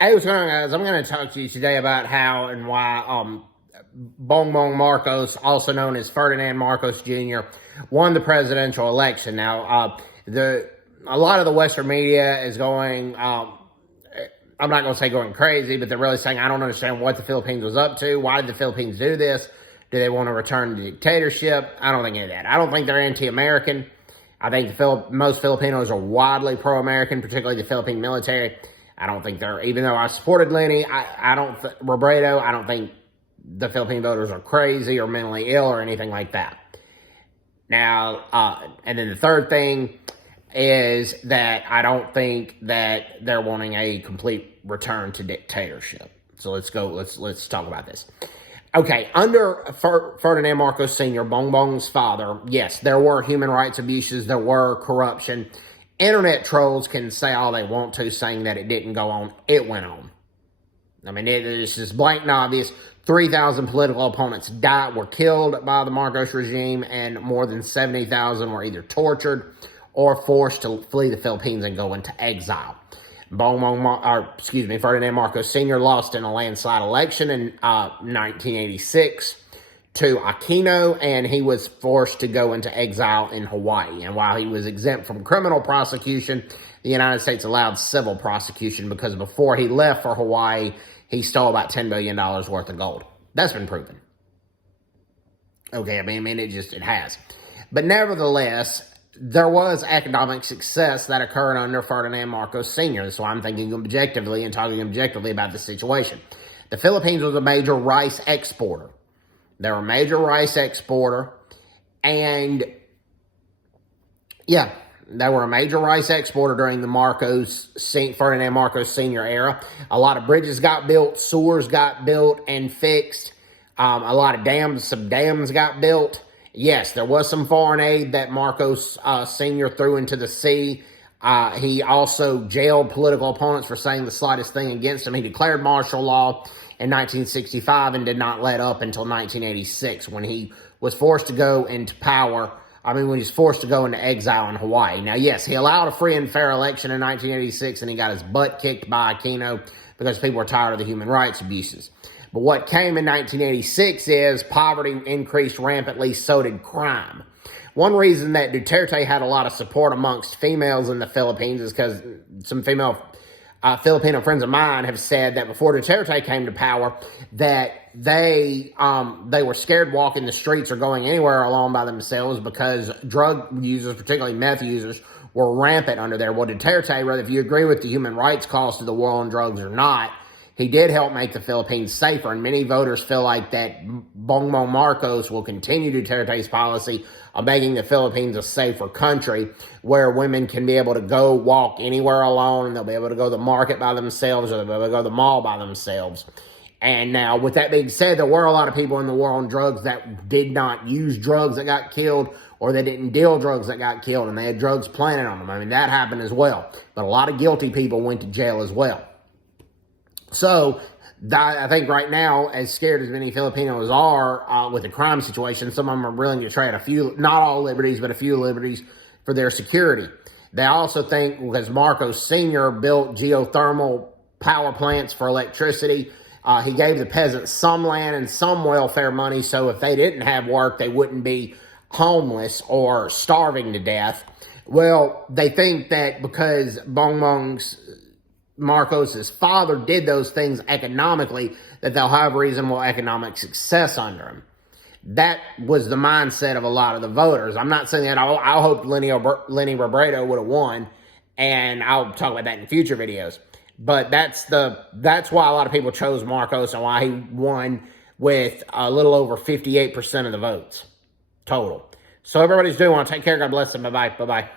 Hey, what's going on, guys? I'm going to talk to you today about how and why Bongbong Marcos, also known as Ferdinand Marcos Jr., won the presidential election. Now, a lot of the Western media is going, I'm not going to say going crazy, but they're really saying, I don't understand what the Philippines was up to. Why did the Philippines do this? Do they want to return to dictatorship? I don't think any of that. I don't think they're anti-American. I think most Filipinos are widely pro-American, particularly the Philippine military. I don't think they're, even though I supported Lenny, Robredo, I don't think the Philippine voters are crazy or mentally ill or anything like that. Now, and then the third thing is that I don't think that they're wanting a complete return to dictatorship. So let's talk about this. Okay, under Ferdinand Marcos Sr., Bongbong's father, yes, there were human rights abuses, there were corruption. Internet trolls can say all they want to, saying that it didn't go on. It went on. I mean, it's just blatant and obvious. 3,000 political opponents were killed by the Marcos regime, and more than 70,000 were either tortured or forced to flee the Philippines and go into exile. Ferdinand Marcos Sr. lost in a landslide election in 1986 to Aquino, and he was forced to go into exile in Hawaii. And while he was exempt from criminal prosecution, the United States allowed civil prosecution because before he left for Hawaii, he stole about $10 billion worth of gold. That's been proven. Okay, I mean, it has. But nevertheless, there was economic success that occurred under Ferdinand Marcos Sr., so I'm thinking objectively and talking objectively about the situation. The Philippines was a major rice exporter. They're a major rice exporter, and yeah, they were a major rice exporter during the Ferdinand Marcos Sr. era. A lot of bridges got built, sewers got built and fixed. A lot of some dams got built. Yes, there was some foreign aid that Marcos Sr. threw into the sea. He also jailed political opponents for saying the slightest thing against him. He declared martial law in 1965 and did not let up until 1986 when he was forced to go into when he was forced to go into exile in Hawaii. Now, yes, he allowed a free and fair election in 1986, and he got his butt kicked by Aquino because people were tired of the human rights abuses. But what came in 1986 is poverty increased rampantly, so did crime. One reason that Duterte had a lot of support amongst females in the Philippines is because some female Filipino friends of mine have said that before Duterte came to power, that they were scared walking the streets or going anywhere alone by themselves because drug users, particularly meth users, were rampant under there. Well, Duterte, whether if you agree with the human rights cost of the war on drugs or not, he did help make the Philippines safer, and many voters feel like that Bongbong Marcos will continue Duterte's policy of making the Philippines a safer country where women can be able to go walk anywhere alone, and they'll be able to go to the market by themselves, or they'll be able to go to the mall by themselves. And now, with that being said, there were a lot of people in the war on drugs that did not use drugs that got killed, or they didn't deal drugs that got killed, and they had drugs planted on them. I mean, that happened as well. But a lot of guilty people went to jail as well. So, I think right now, as scared as many Filipinos are with the crime situation, some of them are willing to trade not all liberties, but a few liberties for their security. They also think, because Marcos Sr. built geothermal power plants for electricity, he gave the peasants some land and some welfare money, so if they didn't have work, they wouldn't be homeless or starving to death. Well, they think that because Marcos' father did those things economically, that they'll have reasonable economic success under him. That was the mindset of a lot of the voters. I'm not saying that I hope Lenny Robredo would have won, and I'll talk about that in future videos. But that's why a lot of people chose Marcos and why he won with a little over 58% of the votes total. So everybody's doing well. Take care. God bless them. Bye-bye. Bye-bye.